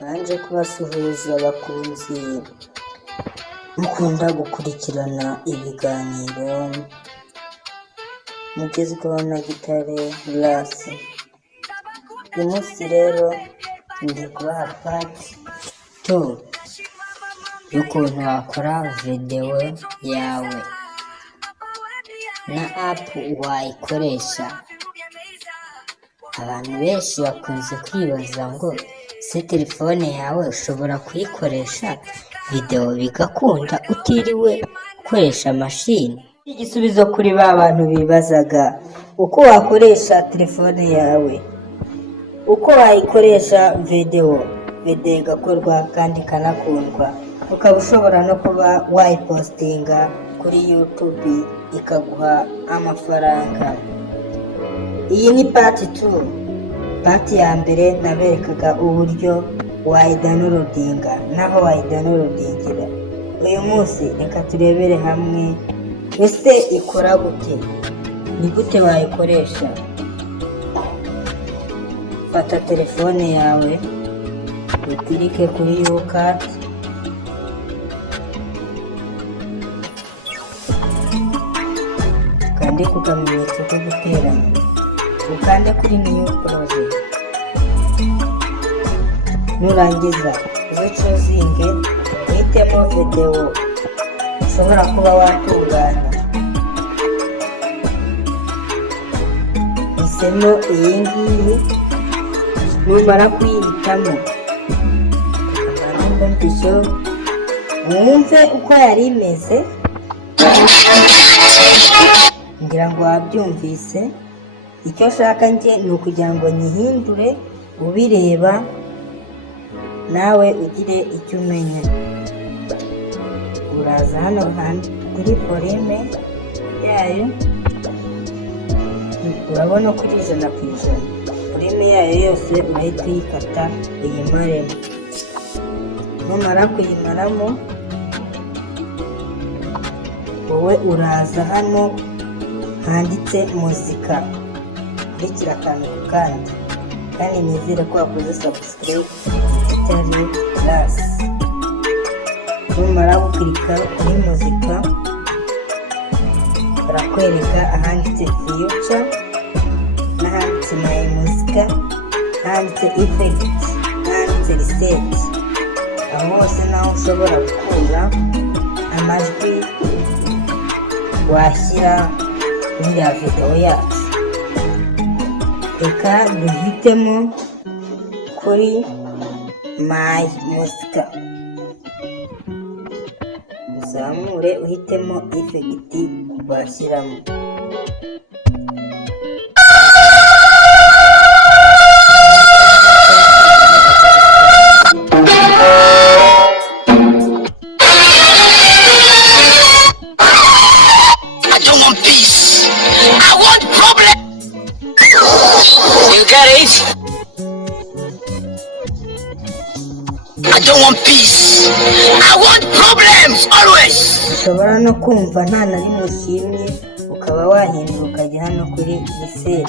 Banje kubasuhuza abakunzi mukunda gukurikirana ibiganiro mugezweho na Gitare Rasi. Uyu munsi rero ndi kubaha part 2 y'ukuntu wakora videwo yawe na app wayikoresha. Abantu benshi bakunze kwibaza ngo se telefone yawe ushobora kuyikoresha videwo bigakunda utiriwe ukoresha mashini? Igisubizo kuri ba bantu bibazaga uko wakoresha telefone yawe, uko wayikoresha videwo igakorwa kandi ikanakundwa, ukaba ushobora no kuba wayipostinga kuri YouTube ikaguha amafaranga. Iyi ni part 2. Part ya mbere naberekaga uburyo wayidownloadinga naho wayidownloadingira. Uyu munsi reka turebere hamwe ese ikora gute, ni gute wayikoresha. Fata telefone yawe utirike kuri YouCat, kandi ku kamenyetso ko guteranya ukande kuri new project. Nurangiza uzicuzinge uhitemo videwo ushobora kuba watunganya. Hisemo iyi ngiyi, numara kuyihitamo wumve uko yari imeze, ngira ngo wabyumvise. Icyo nshaka njye ni ukugira ngo nyihindure ubireba nawe ugire icyo umenya. Uraza hano kuri volume yayo, urabona ko iri 100%. Volume yayo yose urahita uyikata uyimaremo. Numara kuyimaramo, wowe uraza hano handitse muzika, kurikira akantu ku kandi nizere ko wakoze subscribe Gitare Rasi. Numara gukirika kuri muzika, barakwereka ahanditse future, n'ahanditse my muzika, n'ahanditse effect, n'ahanditse reset. Aho hose naho ushobora gukura amajwi washyira muri ya videwo yacu. Reka duhitemo kuri my muzika, uzamure uhitemo effect washyiramo. I don't want peace. I want problems always. Ushobora no kumva nta na rimwe ushimye, ukaba wahindura ukajya hano kuri reset.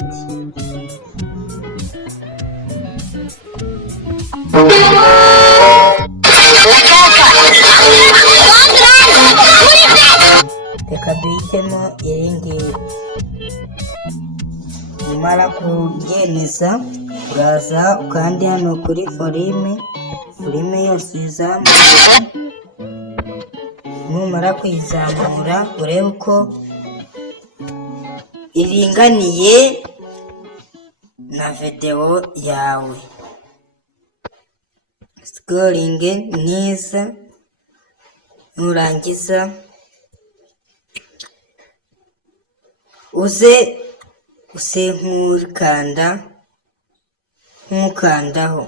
Reka duhitemo iri ngiri. Numara kuryemeza, uraza ukandi hano kuri volume yose uyizamura. Numara kuyizamura urebe uko iringaniye na videwo yawe. Scrolling neza, nurangiza uze nk'ukandaho.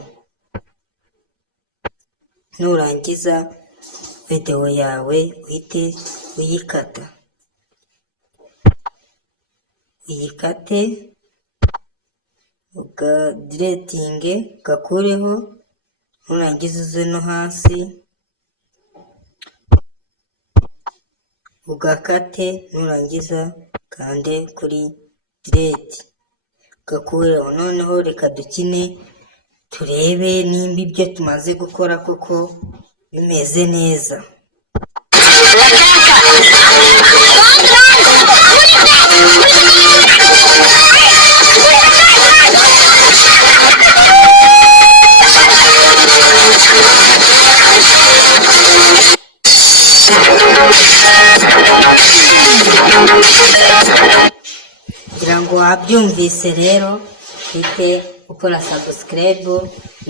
Nurangiza videwo yawe uhite uyikate ugadeletinge ugakureho. Nurangiza uze no hasi ugakate, nurangiza kande kuri delete ugakureho. Noneho reka dukine turebe nimba ibyo tumaze gukora koko bimeze neza. kugira ngo wabyumvise rero uhite ukora subscribe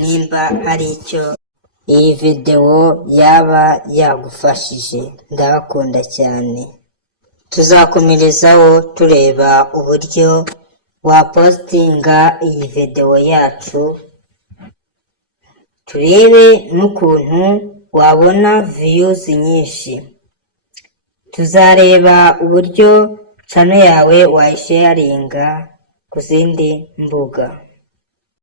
nimba hari icyo iyi videwo yaba yagufashije. Ndabakunda cyane. Tuzakomerezaho tureba uburyo wapostinga iyi videwo yacu, turebe n'ukuntu wabona views nyinshi. Tuzareba uburyo channel yawe wayisharinga ku zindi mbuga.